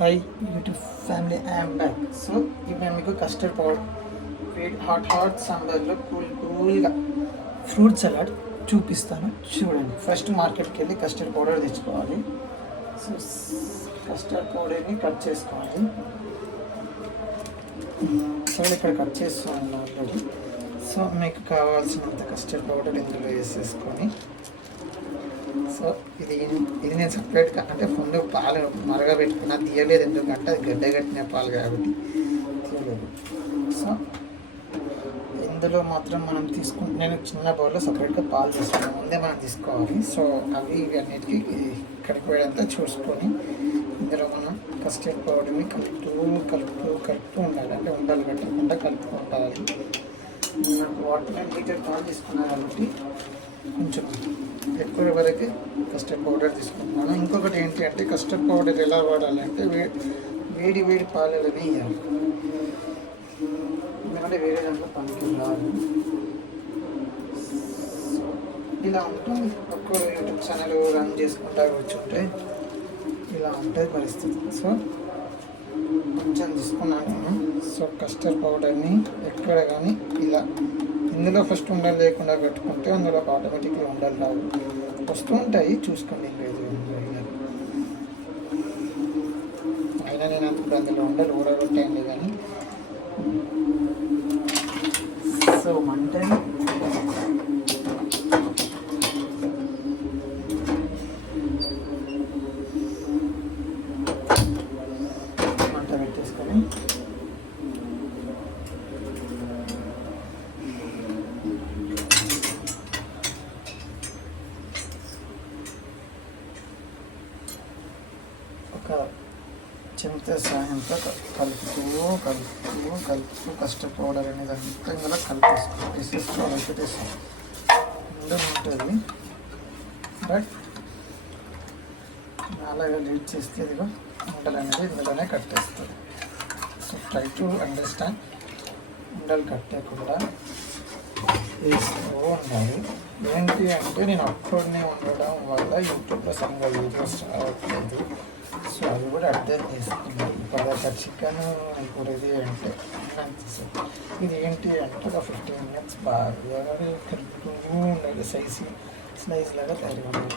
Hi YouTube family, I'm back. So ఇప్పుడు నేను మీకు కస్టర్డ్ పౌడర్ వేడి హాట్ సాంబార్లో కూల్గా ఫ్రూట్ సలాడ్ చూపిస్తాను, చూడండి. ఫస్ట్ మార్కెట్కి వెళ్ళి కస్టర్డ్ పౌడర్ తెచ్చుకోవాలి. సో కస్టర్డ్ పౌడర్ని కట్ చేసుకోవాలి. సో ఇక్కడ కట్ చేస్తున్నాను ఆల్రెడీ. సో మీకు కావాల్సినంత కస్టర్డ్ పౌడర్ ఇందులో వేసేసుకొని, సో ఇది నేను సపరేట్గా అంటే ముందు పాలు మరగబెట్టుకున్నా తీయలేదు, ఎందుకంటే అది గడ్డగట్టిన పాలు కాబట్టి తీయలేదు. సో ఇందులో మాత్రం మనం నేను చిన్న బౌల్లో సపరేట్గా పాలు తీసుకున్నాను, ముందే మనం తీసుకోవాలి. సో అవి ఇవన్నిటికీ ఇక్కడికి పోయేంతా చూసుకొని ఇందులో మనం కస్టర్డ్ పౌడర్ని కలుపుతూ ఉండాలి. అంటే ఉండలు కట్టకుండా కలుపుతూ ఉండాలి. వాటర్ లీటర్ పాలు తీసుకున్నాను కాబట్టి కొంచెం ఎక్కువ వరకు కస్టర్డ్ పౌడర్ తీసుకుంటున్నాను. ఇంకొకటి ఏంటి అంటే కస్టర్డ్ పౌడర్ ఎలా వాడాలంటే వేడి పాలలోనే వేయాలి, ఎందుకంటే వేరే దాంట్లో పనికి రాదు. ఇలా ఉంటుంది. ఒక్కో యూట్యూబ్ ఛానల్ రన్ చేసుకుంటా కూర్చుంటే ఇలా ఉంటుంది పరిస్థితి. సో కొంచెం తీసుకున్నాను నేను. సో కస్టర్డ్ పౌడర్ని ఎక్కడ కానీ ఇలా ఇందులో ఫస్ట్ ఉండలు లేకుండా పెట్టుకుంటే అందులో ఆటోమేటిక్గా ఉండలు రావు, వస్తూ ఉంటాయి, చూసుకోండి. లేదు అయినా నేను ఇప్పుడు అందులో ఉండలు ఊడగొట్టాయండి కానీ. సో మంటని మంట పెట్టేసుకొని ఒక చెంచా సాయంతో కలుపుతూ కస్టర్డ్ పౌడర్ అనేది అంతా ఇందులో వేసేసుకోవాలి. ఉంటుంది, బట్ అలాగే లీడ్ చేస్తే ఇదిగో ఉండలు అనేది ఇందులోనే కట్టేస్తుంది. So try to understand. ఉండలు కట్టేకుండా వేస్తూ ఉండాలి. ఏంటి అంటే నేను అక్కడనే ఉండడం వల్ల యూట్యూబ్లో సరిగ్గా వీడియోస్ రావట్లేదు. సో అది కూడా అర్థం చేసుకున్నాను. ఇప్పుడు ఒక చికెన్ ఇప్పుడు ఇది అంటే ఇది ఏంటి అంటే ఒక 15 minutes బాగా కలుపుతూ ఉండాలి. స్లైస్ లాగా తయారు ఉండాలి.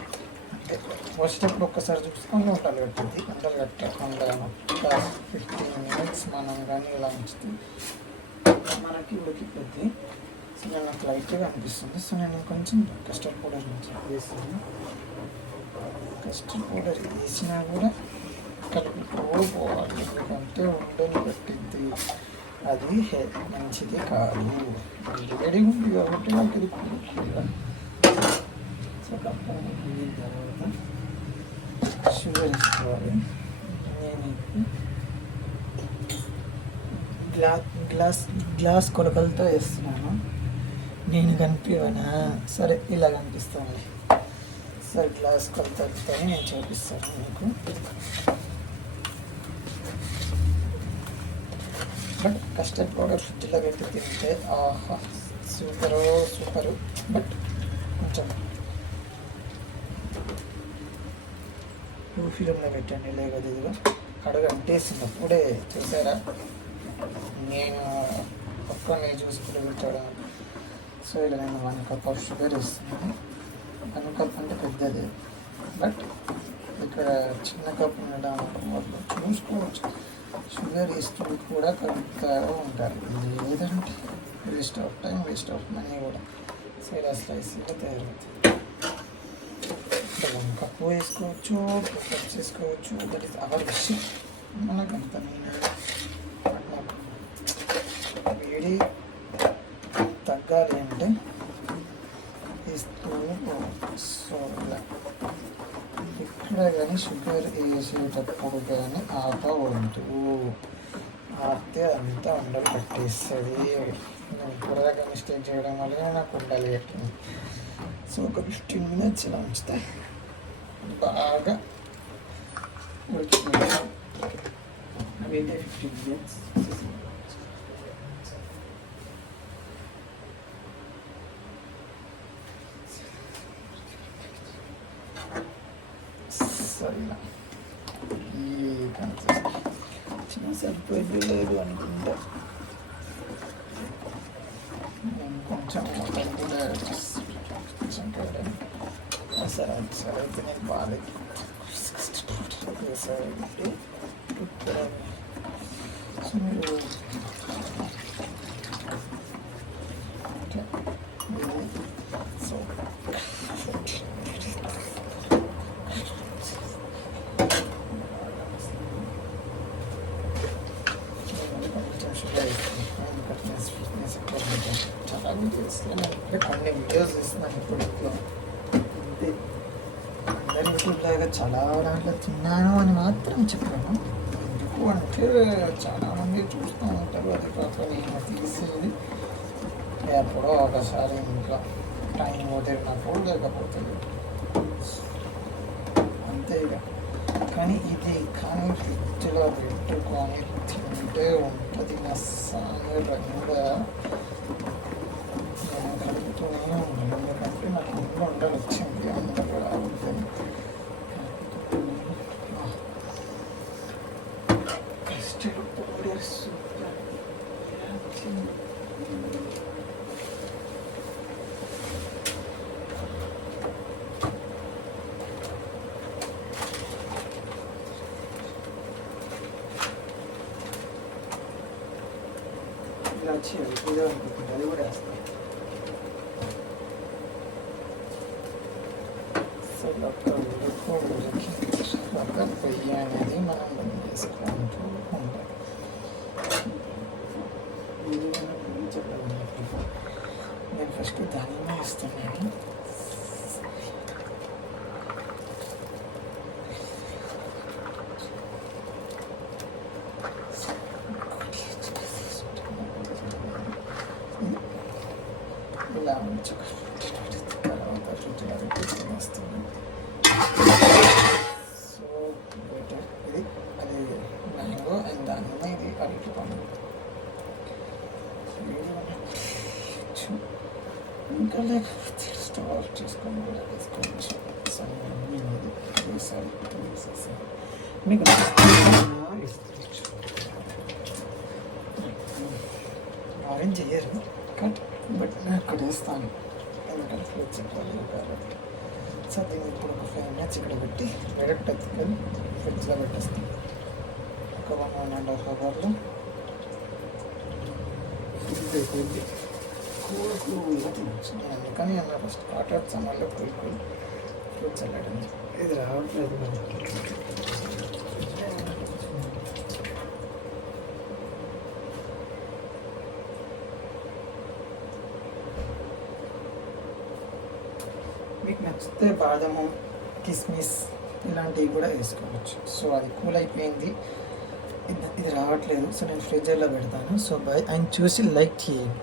అంటే వచ్చేటప్పుడు ఒక్కసారి చూసుకొని ఉండలు కట్టింది. ఉండలు కట్టకుండా ఒక 15 minutes మనం కానీ ఇలా ఉంచితే మనకి ఉడికిపోద్ది. సో నేను నాకు లైట్గా అనిపిస్తుంది. సో నేను కొంచెం కస్టర్డ్ పౌడర్ నుంచి వేస్తాను. కస్టర్డ్ పౌడర్ వేసినా కూడా కలుపుకోవాలి, ఎందుకంటే ఉండలు పెట్టింది, అది మంచిది కాదు. వేడి ఉంది కాబట్టి నాకు ఇది కూర. సో కప్పని పోయిన తర్వాత షుగర్ వేసుకోవాలి. నేను గ్లాస్ కొలకలతో వేస్తున్నాను. నేను కనిపించనా? సరే ఇలా కనిపిస్తాను. సరే గ్లాస్ కొలతలతో నేను చూపిస్తాను మీకు. బట్ కస్టర్డ్ పౌడర్ ఫ్రిడ్జ్లో పెట్టి తింటే ఆహా సూపరు. బట్ కొంచెం ఫిలింలో పెట్టండి, లేకపోతే ఇదిగో అడుగు అంటేసింది అప్పుడే. చూసారా, నేను ఒక్కనే చూసుకుంటూ పెట్టాడు. సో ఇలా నేను 1 cup ఆఫ్ షుగర్ వేస్తున్నాను. 1 cup అంటే పెద్దది, బట్ ఇక్కడ చిన్న కప్ ఉండడం వల్ల చూసుకోవచ్చు. షుగర్ వేస్తూ కూడా కలుపుతూ ఉంటారు, లేదంటే waste of time, waste of money కూడా. సో ఇలా స్లైసీగా తయారవుతుంది. 1 cup వేసుకోవచ్చు, 2 cups వేసుకోవచ్చు. దట్ ఈస్ అవర్ విషయం. మనకు అంత వేడి తగ్గాలి అంటే వేస్తూ. సో ఇలా ఇక్కడ కానీ షుగర్ వేసేటప్పుడు కానీ ఆపవద్దు, ఆపితే అంతా ఉండలు కట్టేస్తుంది. నేను కూరగా మిస్టేక్ చేయడం వల్ల నాకు ఉండలు కట్టింది. సో ఒక 15 minutes ఇలా ఉంచుతాయి, బాగా ఉడికిపోయి అవైతే 15 minutes. ఇలా ఈ కనిపిస్తుంది. చిన్న సరిపోయేది లేదు అనుకుంటా. కొంచెం సరే సరే అయితే నేను బాగాలేదు మీరు సో చాలా వీడియోస్ అంటే కొన్ని వీడియోస్ ఇస్తున్నాను ఇప్పుడు అంతే. అందరి యూట్యూబ్ లాగా చాలా దాంట్లో తిన్నాను అని మాత్రం చెప్పాను. ఎందుకు అంటే చాలామంది చూస్తూ ఉంటారు, అది కాక నేను తీసేది ఎప్పుడో ఒకసారి ఇంట్లో టైం కుదిరినప్పుడు లేకపోతే అంతే ఇక. కానీ ఇది కానీ ఫ్రిడ్జ్లో పెట్టుకొని తింటే ఉంటుంది మసాలా రంగుగా. నేను కలుపుతూనే ఉన్నాను ఎందుకంటే నాకు ముందు ఉండాలి వచ్చింది అందరూ రావద్దని. Custard powder super. ఇలా వచ్చేది ఇదే అనుకుంటుంది, అది కూడా వేస్తాను. సో పక్కన పొయ్యి అనేది మనం బంద్ చేసుకుంటూ ఉంటాం. నేను ఫస్ట్ దానిమ్మ ఇస్తున్నాను. ఇలా తర్వాత రుచి వస్తుంది. సో బెటర్ ఇది అది మ్యాంగో అండ్ దానిమ్మ, ఇది అరటి పండు. ఇంకా లేకపోతే స్టవ్ ఆఫ్ చేసుకొని కూడా వేసుకోవచ్చు. సో మీకు ఆరెంజ్ చేయరు కట్, బట్ నేను అక్కడ వేస్తాను ఎందుకంటే ఫ్రూట్స్ ఎక్కువ కాబట్టి. సో దీన్ని ఇప్పుడు ఒక 5 minutes ఇక్కడ పెట్టి డైరెక్ట్ ఎత్తుకొని ఫ్రిడ్జ్లో పెట్టేస్తాను. ఒక 1.5 hourలో ఫ్రిడ్జ్ అయిపోయింది. కూల్గా తినచ్చు. నేను అందుకని అన్న ఫస్ట్ వాటర్ సమ్మర్లో కూల్ ఫ్రూట్స్ వెళ్ళడం. ఇది రావట్లేదు మనకి. మీకు నచ్చితే బాదము, కిస్మిస్ ఇలాంటివి కూడా వేసుకోవచ్చు. సో అది కూల్ అయిపోయింది, ఇది రావట్లేదు. సో నేను ఫ్రిడ్జ్లో పెడతాను. సో బై అండ్ చూసి లైక్ చేయండి.